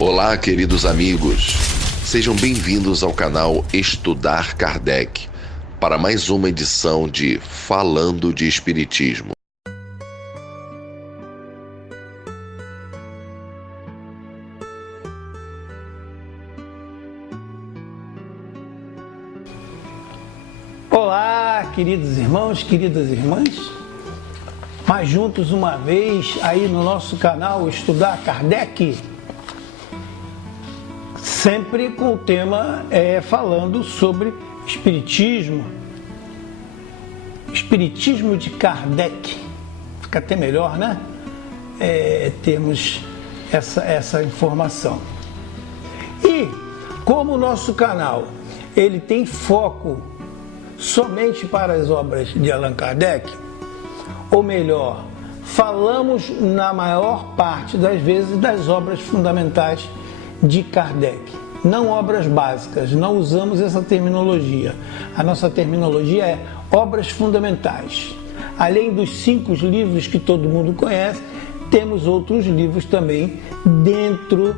Olá, queridos amigos. Sejam bem-vindos ao canal Estudar Kardec para mais uma edição de Falando de Espiritismo. Olá, queridos irmãos, queridas irmãs, mais juntos uma vez aí no nosso canal Estudar Kardec, sempre com o tema falando sobre Espiritismo, Espiritismo de Kardec, fica até melhor, né? Termos essa informação. E como o nosso canal ele tem foco somente para as obras de Allan Kardec, ou melhor, falamos na maior parte das vezes das obras fundamentais de Kardec, não obras básicas, não usamos essa terminologia. A nossa terminologia é obras fundamentais. Além dos 5 livros que todo mundo conhece, temos outros livros também dentro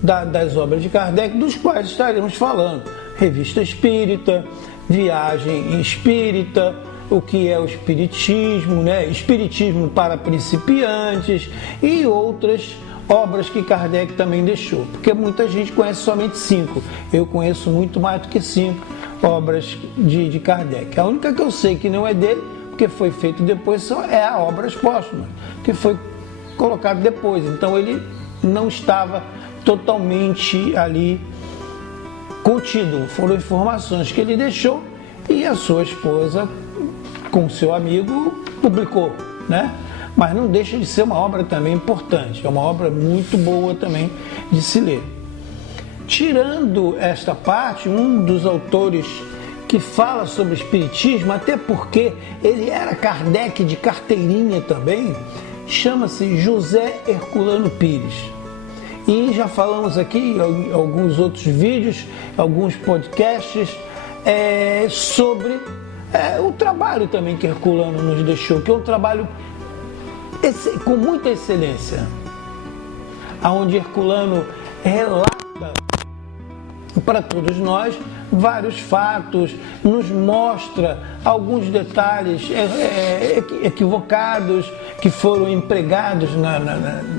das obras de Kardec, dos quais estaremos falando. Revista Espírita, Viagem Espírita, o que é o Espiritismo, né? Espiritismo para principiantes e outras obras que Kardec também deixou, porque muita gente conhece somente 5, eu conheço muito mais do que 5 obras de Kardec. A única que eu sei que não é dele, porque foi feito depois, é a Obras Póstumas, que foi colocado depois, então ele não estava totalmente ali contido, foram informações que ele deixou e a sua esposa, com seu amigo, publicou, né? Mas não deixa de ser uma obra também importante, é uma obra muito boa também de se ler. Tirando esta parte, um dos autores que fala sobre Espiritismo, até porque ele era Kardec de carteirinha também, chama-se José Herculano Pires. E já falamos aqui em alguns outros vídeos, alguns podcasts, sobre o trabalho também que Herculano nos deixou, que é um trabalho com muita excelência, onde Herculano relata para todos nós vários fatos, nos mostra alguns detalhes equivocados que foram empregados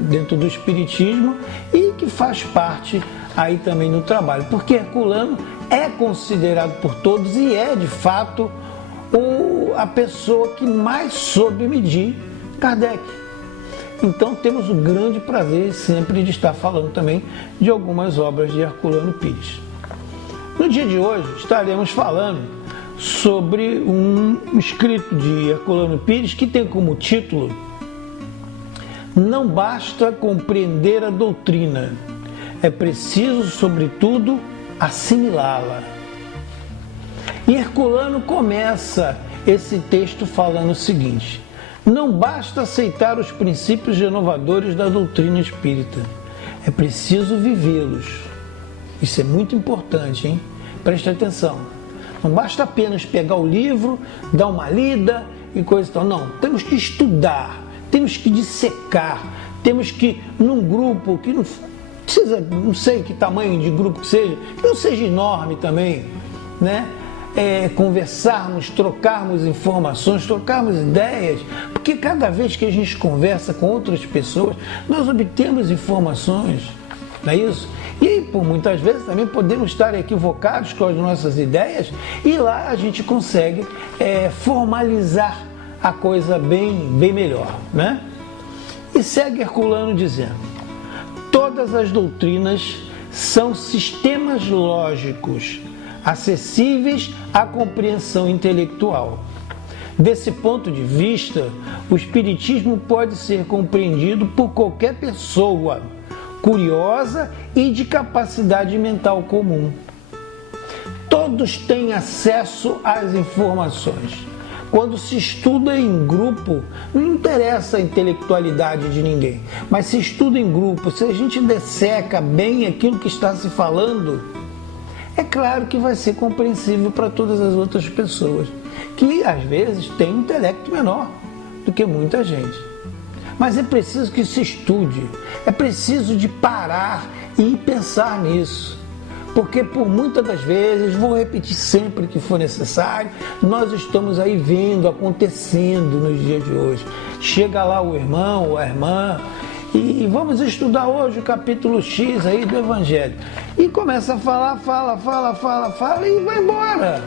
dentro do Espiritismo e que faz parte aí também no trabalho, porque Herculano é considerado por todos e é de fato a pessoa que mais soube medir Kardec. Então temos o grande prazer sempre de estar falando também de algumas obras de Herculano Pires. No dia de hoje estaremos falando sobre um escrito de Herculano Pires que tem como título Não basta compreender a doutrina, é preciso, sobretudo, assimilá-la. E Herculano começa esse texto falando o seguinte: não basta aceitar os princípios renovadores da doutrina espírita, é preciso vivê-los. Isso é muito importante, hein? Preste atenção. Não basta apenas pegar o livro, dar uma lida e coisa e tal. Não, temos que estudar, temos que dissecar, temos que, num grupo que não precisa, não sei que tamanho de grupo que não seja enorme também, né? Conversarmos, trocarmos informações, trocarmos ideias, porque cada vez que a gente conversa com outras pessoas, nós obtemos informações, não é isso? E por muitas vezes também podemos estar equivocados com as nossas ideias e lá a gente consegue formalizar a coisa bem melhor, né? E segue Herculano dizendo: todas as doutrinas são sistemas lógicos acessíveis à compreensão intelectual. Desse ponto de vista, o Espiritismo pode ser compreendido por qualquer pessoa curiosa e de capacidade mental comum. Todos têm acesso às informações. Quando se estuda em grupo, não interessa a intelectualidade de ninguém, mas se estuda em grupo, se a gente disseca bem aquilo que está se falando, é claro que vai ser compreensível para todas as outras pessoas, que às vezes têm um intelecto menor do que muita gente. mas é preciso que se estude, é preciso de parar e pensar nisso. Porque por muitas das vezes, vou repetir sempre que for necessário, nós estamos aí vendo, acontecendo nos dias de hoje. Chega lá o irmão ou a irmã e vamos estudar hoje o capítulo X aí do Evangelho. E começa a falar, fala e vai embora.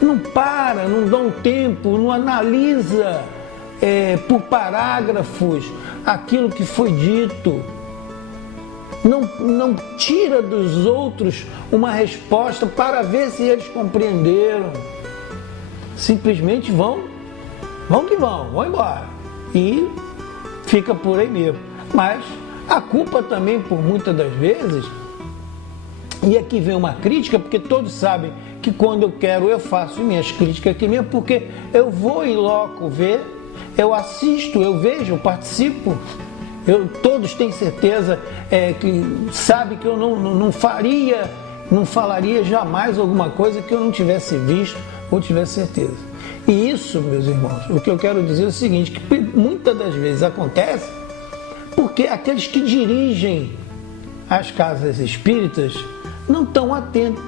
Não para, não dá um tempo, não analisa por parágrafos aquilo que foi dito. Não tira dos outros uma resposta para ver se eles compreenderam. Simplesmente vão embora. E fica por aí mesmo. Mas a culpa também, por muitas das vezes, e aqui vem uma crítica, porque todos sabem que quando eu quero eu faço minhas críticas aqui mesmo, porque eu vou em loco ver, eu assisto, eu vejo, eu participo. Todos têm certeza que sabe que eu não falaria jamais alguma coisa que eu não tivesse visto ou tivesse certeza. E isso, meus irmãos, o que eu quero dizer é o seguinte, que muitas das vezes acontece porque aqueles que dirigem as casas espíritas não estão atentos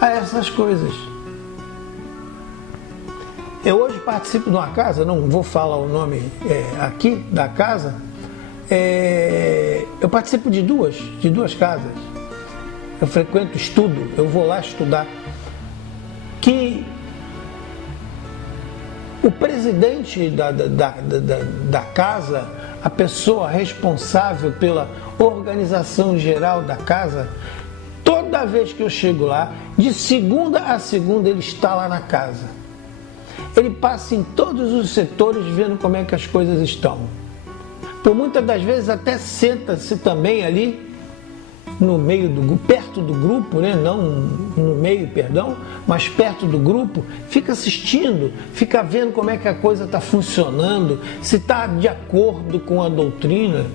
a essas coisas. Eu hoje participo de uma casa, não vou falar o nome aqui da casa, eu participo de duas casas. Eu frequento, estudo, eu vou lá estudar. Que o presidente da casa, a pessoa responsável pela organização geral da casa, toda vez que eu chego lá, de segunda a segunda ele está lá na casa. Ele passa em todos os setores vendo como é que as coisas estão. Por muitas das vezes até senta-se também ali no meio perto do grupo, né? Não no meio, perdão, mas perto do grupo, fica assistindo, fica vendo como é que a coisa está funcionando, se está de acordo com a doutrina.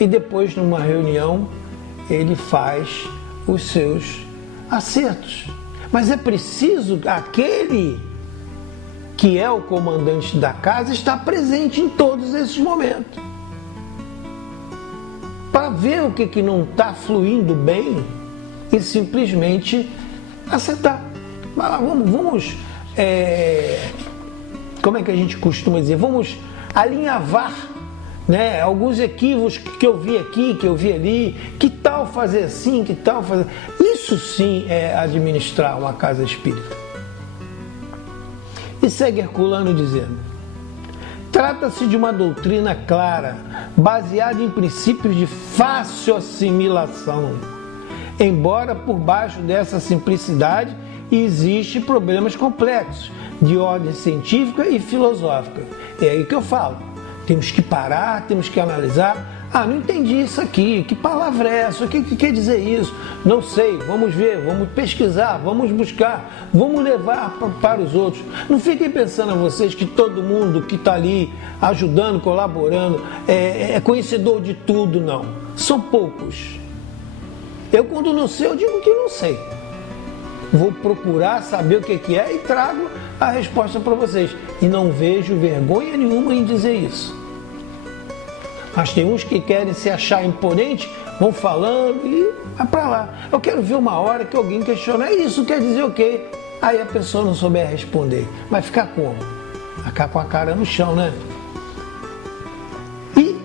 E depois, numa reunião, ele faz os seus acertos. Mas é preciso aquele que é o comandante da casa estar presente em todos esses momentos, para ver o que não está fluindo bem e simplesmente acertar. Vamos como é que a gente costuma dizer? Vamos alinhavar, né, alguns equívocos que eu vi aqui, que eu vi ali. Que tal fazer assim, que tal fazer... Isso sim é administrar uma casa espírita. E segue Herculano dizendo: trata-se de uma doutrina clara, baseada em princípios de fácil assimilação. Embora por baixo dessa simplicidade existem problemas complexos, de ordem científica e filosófica. É aí que eu falo. Temos que parar, temos que analisar. Não entendi isso aqui, que palavra é essa? O que quer dizer isso? Não sei, vamos ver, vamos pesquisar, vamos buscar, vamos levar para os outros. Não fiquem pensando a vocês que todo mundo que está ali ajudando, colaborando, é conhecedor de tudo, não. São poucos. Eu, quando não sei, eu digo que não sei. Vou procurar saber o que é e trago a resposta para vocês. E não vejo vergonha nenhuma em dizer isso. Mas tem uns que querem se achar imponente, vão falando e vai para lá. Eu quero ver uma hora que alguém questiona, isso quer dizer o quê? Aí a pessoa não souber responder. Vai ficar como? Vai ficar com a cara no chão, né? E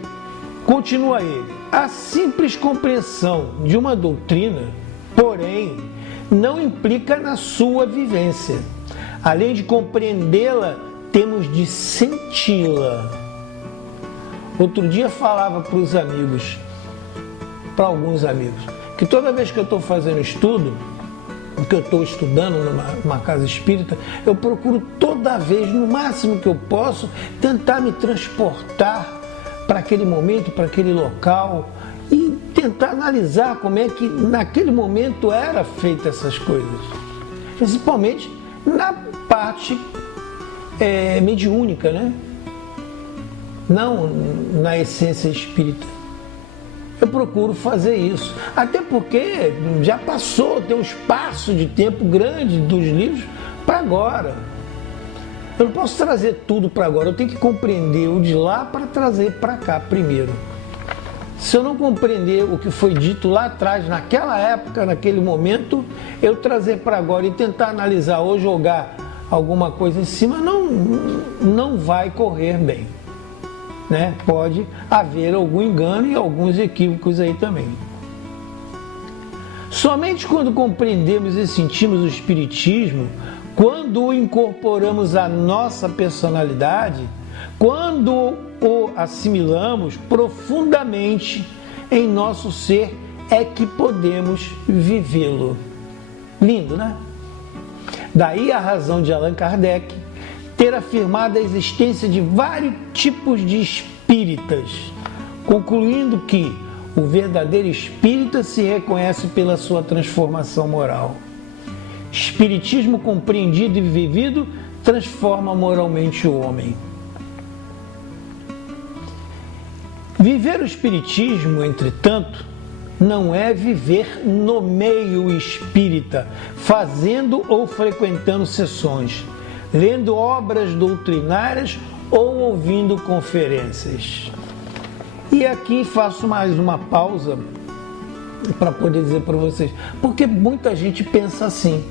continua ele. A simples compreensão de uma doutrina, porém, não implica na sua vivência. Além de compreendê-la, temos de senti-la. Outro dia falava para os amigos, para alguns amigos, que toda vez que eu estou fazendo estudo, que eu estou estudando numa casa espírita, eu procuro toda vez, no máximo que eu posso, tentar me transportar para aquele momento, para aquele local e tentar analisar como é que naquele momento era feita essas coisas. Principalmente na parte mediúnica, né? Não na essência espírita. Eu procuro fazer isso. Até porque já passou, tem um espaço de tempo grande dos livros para agora. Eu não posso trazer tudo para agora, eu tenho que compreender o de lá para trazer para cá primeiro. Se eu não compreender o que foi dito lá atrás, naquela época, naquele momento, eu trazer para agora e tentar analisar ou jogar alguma coisa em cima, não vai correr bem, né? Pode haver algum engano e alguns equívocos aí também. Somente quando compreendemos e sentimos o Espiritismo, quando o incorporamos à nossa personalidade, quando o assimilamos profundamente em nosso ser, é que podemos vivê-lo. Lindo, né? Daí a razão de Allan Kardec ter afirmado a existência de vários tipos de espíritas, concluindo que o verdadeiro espírita se reconhece pela sua transformação moral. Espiritismo compreendido e vivido transforma moralmente o homem. Viver o Espiritismo, entretanto, não é viver no meio espírita, fazendo ou frequentando sessões, lendo obras doutrinárias ou ouvindo conferências. E aqui faço mais uma pausa para poder dizer para vocês, porque muita gente pensa assim: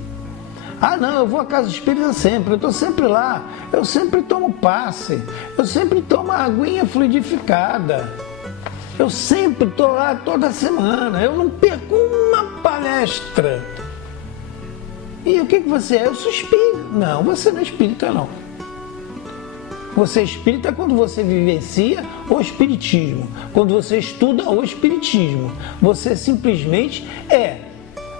ah não, eu vou à casa espírita sempre, eu estou sempre lá, eu sempre tomo passe, eu sempre tomo aguinha fluidificada, eu sempre estou lá toda semana, eu não perco uma palestra. E o que você é? Eu sou espírita. Não, você não é espírita não. Você é espírita quando você vivencia o espiritismo, quando você estuda o espiritismo. Você simplesmente é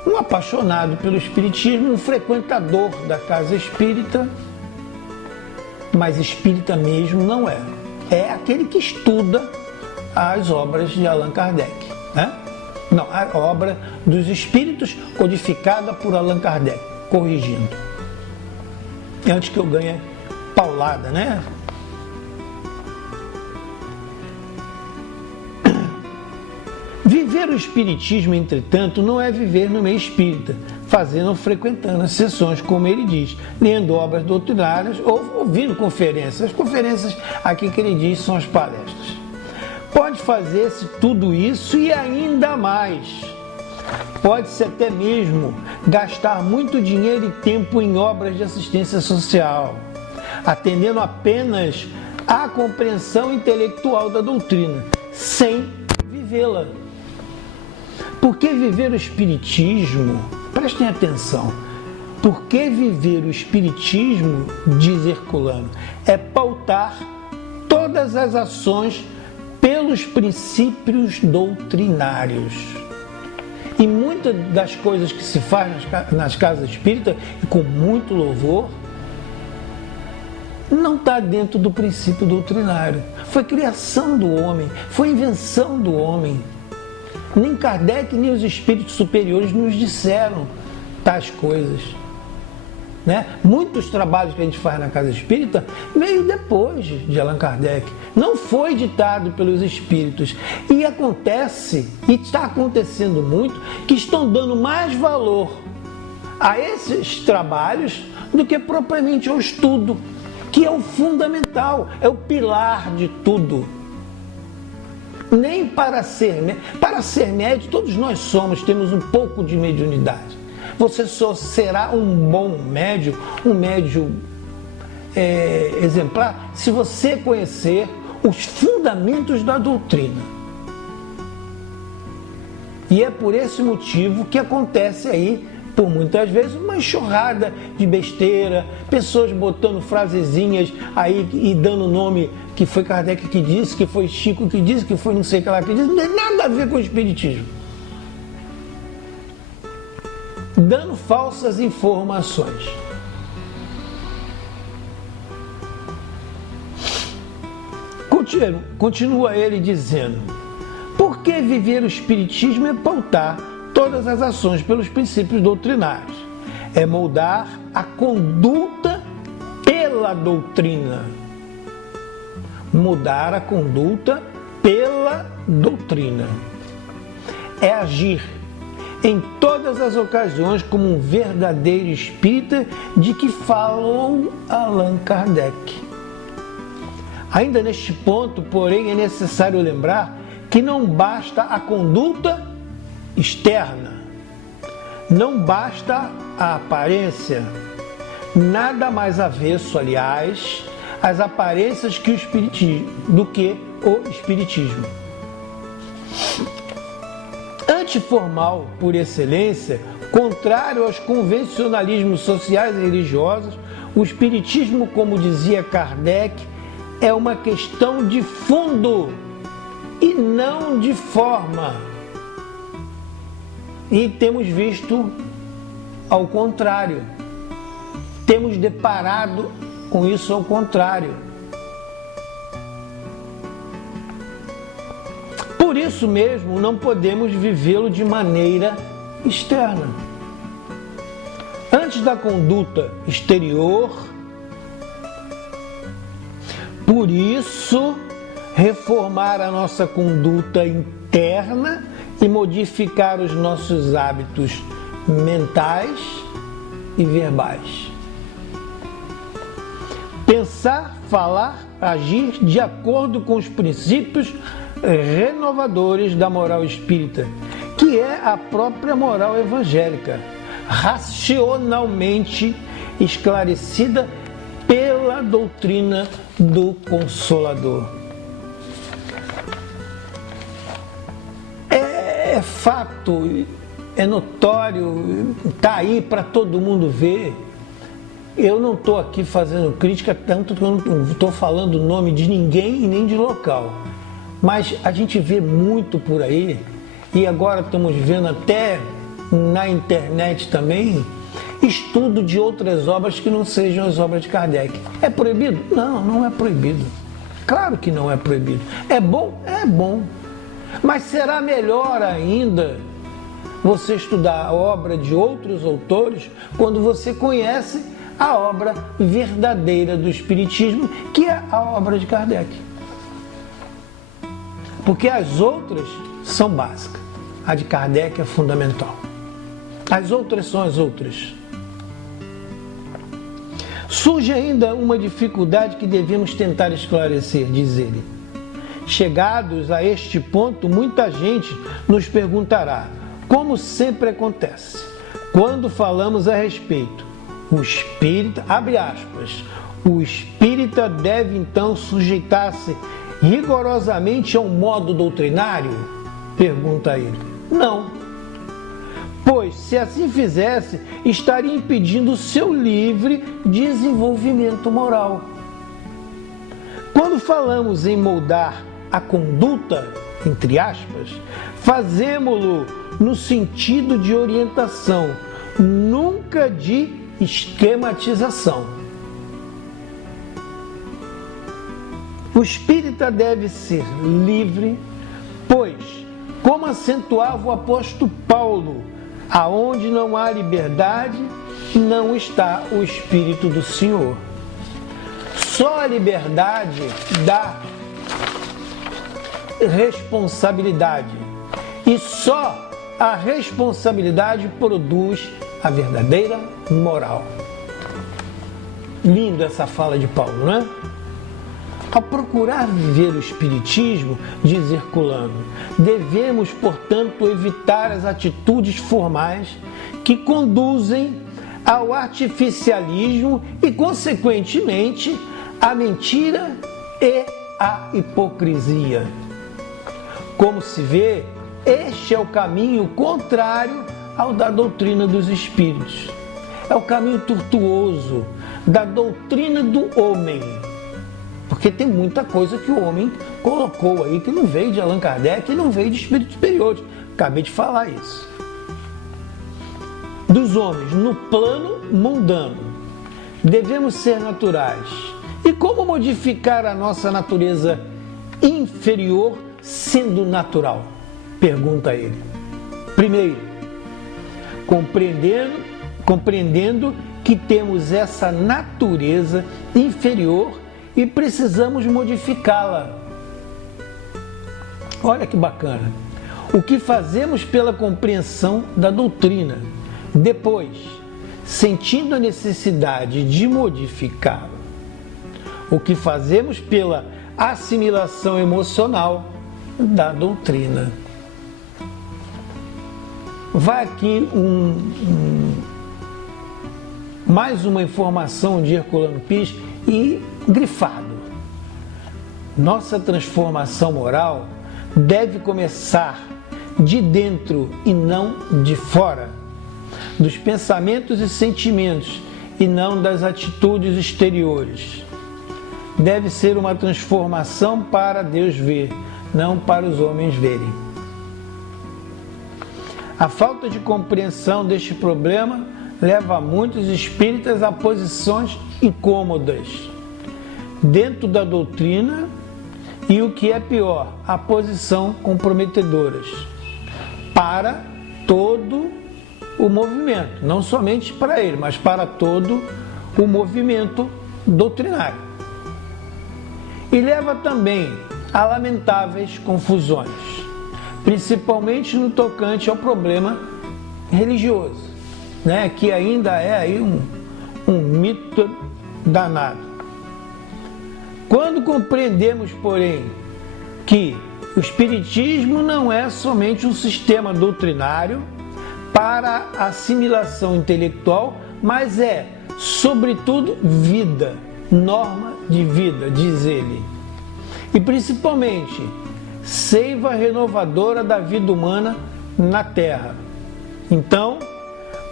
um apaixonado pelo espiritismo, um frequentador da casa espírita, mas espírita mesmo não é. É aquele que estuda as obras de Allan Kardec, né? Não, a obra dos espíritos codificada por Allan Kardec, corrigindo. Antes que eu ganhe paulada, né? Viver o espiritismo, entretanto, não é viver no meio espírita, fazendo ou frequentando as sessões, como ele diz, lendo obras doutrinárias ou ouvindo conferências. As conferências, aqui que ele diz, são as palestras. Pode fazer-se tudo isso e ainda mais. Pode-se até mesmo gastar muito dinheiro e tempo em obras de assistência social, atendendo apenas à compreensão intelectual da doutrina, sem vivê-la. Porque viver o Espiritismo, prestem atenção, porque viver o Espiritismo, diz Herculano, é pautar todas as ações pelos princípios doutrinários. E muitas das coisas que se faz nas casas espíritas, e com muito louvor, não está dentro do princípio doutrinário. Foi criação do homem, foi invenção do homem. Nem Kardec, nem os espíritos superiores nos disseram tais coisas, né? Muitos trabalhos que a gente faz na casa espírita veio depois de Allan Kardec. Não foi ditado pelos espíritos. E acontece, e está acontecendo muito, que estão dando mais valor a esses trabalhos do que propriamente ao estudo, que é o fundamental, é o pilar de tudo. Nem para ser médio, todos nós temos um pouco de mediunidade. Você só será um bom médio, um médio exemplar, se você conhecer os fundamentos da doutrina. E é por esse motivo que acontece aí, por muitas vezes, uma enxurrada de besteira, pessoas botando frasezinhas aí e dando nome que foi Kardec que disse, que foi Chico que disse, que foi não sei o que lá que disse, não tem nada a ver com o espiritismo. Dando falsas informações. Continua ele dizendo: por que viver o espiritismo é pautar todas as ações pelos princípios doutrinários? É moldar a conduta pela doutrina. Mudar a conduta pela doutrina. É agir, em todas as ocasiões como um verdadeiro espírita de que falou Allan Kardec. Ainda neste ponto, porém, é necessário lembrar que não basta a conduta externa, não basta a aparência, nada mais avesso, aliás, às aparências que do que o espiritismo. Antiformal por excelência, contrário aos convencionalismos sociais e religiosos, o espiritismo, como dizia Kardec, é uma questão de fundo e não de forma. E temos visto ao contrário. Temos deparado com isso ao contrário. Por isso mesmo, não podemos vivê-lo de maneira externa. Antes da conduta exterior, por isso, reformar a nossa conduta interna e modificar os nossos hábitos mentais e verbais. Pensar, falar, agir de acordo com os princípios renovadores da moral espírita, que é a própria moral evangélica, racionalmente esclarecida pela doutrina do Consolador. É fato, é notório, está aí para todo mundo ver. Eu não estou aqui fazendo crítica, tanto que eu não estou falando o nome de ninguém e nem de local. Mas a gente vê muito por aí, e agora estamos vendo até na internet também, estudo de outras obras que não sejam as obras de Kardec. É proibido? Não, não é proibido. Claro que não é proibido. É bom? É bom. Mas será melhor ainda você estudar a obra de outros autores quando você conhece a obra verdadeira do Espiritismo, que é a obra de Kardec. Porque as outras são básicas. A de Kardec é fundamental. As outras são as outras. Surge ainda uma dificuldade que devemos tentar esclarecer, diz ele. Chegados a este ponto, muita gente nos perguntará, como sempre acontece, quando falamos a respeito, o espírita, abre aspas, o espírita deve então sujeitar-se rigorosamente ao modo doutrinário? Pergunta ele. Não. Pois, se assim fizesse, estaria impedindo o seu livre desenvolvimento moral. Quando falamos em moldar a conduta, entre aspas, fazemo-lo no sentido de orientação, nunca de esquematização. O espírita deve ser livre, pois, como acentuava o apóstolo Paulo, aonde não há liberdade, não está o Espírito do Senhor. Só a liberdade dá responsabilidade. E só a responsabilidade produz a verdadeira moral. Linda essa fala de Paulo, não é? Ao procurar viver o Espiritismo, diz Herculano, devemos, portanto, evitar as atitudes formais que conduzem ao artificialismo e, consequentemente, à mentira e à hipocrisia. Como se vê, este é o caminho contrário ao da doutrina dos Espíritos. É o caminho tortuoso da doutrina do homem. Porque tem muita coisa que o homem colocou aí que não veio de Allan Kardec e não veio de espíritos superiores. Acabei de falar isso. Dos homens no plano mundano. Devemos ser naturais. E como modificar a nossa natureza inferior sendo natural? Pergunta ele. Primeiro, compreendendo que temos essa natureza inferior e precisamos modificá-la. Olha que bacana. O que fazemos pela compreensão da doutrina. Depois, sentindo a necessidade de modificá-la. O que fazemos pela assimilação emocional da doutrina. Vai aqui mais uma informação de Herculano Pires e grifado. Nossa transformação moral deve começar de dentro e não de fora, dos pensamentos e sentimentos e não das atitudes exteriores. Deve ser uma transformação para Deus ver, não para os homens verem. A falta de compreensão deste problema leva muitos espíritas a posições incômodas dentro da doutrina e, o que é pior, a posição comprometedoras para todo o movimento, não somente para ele, mas para todo o movimento doutrinário. E leva também a lamentáveis confusões, principalmente no tocante ao problema religioso, né? Que ainda é aí um mito danado. Quando compreendemos, porém, que o Espiritismo não é somente um sistema doutrinário para assimilação intelectual, mas é, sobretudo, vida, norma de vida, diz ele. E principalmente, seiva renovadora da vida humana na Terra. Então,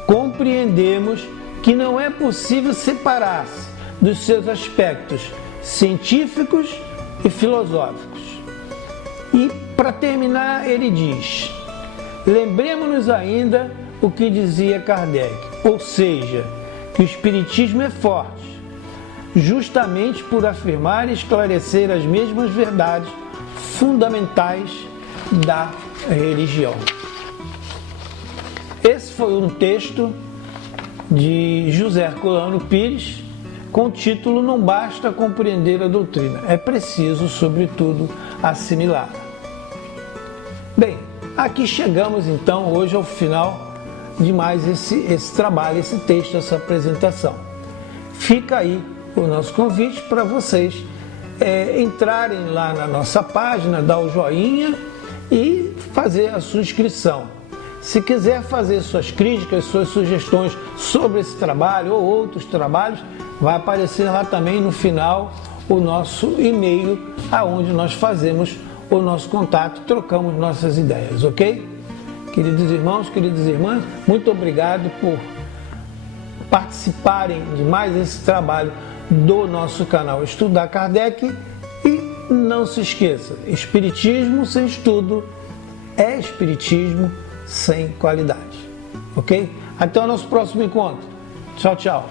compreendemos que não é possível separar-se dos seus aspectos científicos e filosóficos. E, para terminar, ele diz: lembremos-nos ainda o que dizia Kardec, ou seja, que o Espiritismo é forte, justamente por afirmar e esclarecer as mesmas verdades fundamentais da religião. Esse foi um texto de José Herculano Pires com o título Não Basta Compreender a Doutrina, é preciso, sobretudo, assimilá-la. Bem, aqui chegamos então hoje ao final de mais esse trabalho, esse texto, essa apresentação. Fica aí o nosso convite para vocês entrarem lá na nossa página, dar o joinha e fazer a sua inscrição. Se quiser fazer suas críticas, suas sugestões sobre esse trabalho ou outros trabalhos, vai aparecer lá também no final o nosso e-mail, aonde nós fazemos o nosso contato, trocamos nossas ideias, ok? Queridos irmãos, queridas irmãs, muito obrigado por participarem de mais esse trabalho do nosso canal Estudar Kardec. E não se esqueça, espiritismo sem estudo é espiritismo sem qualidade, ok? Até o nosso próximo encontro. Tchau, tchau.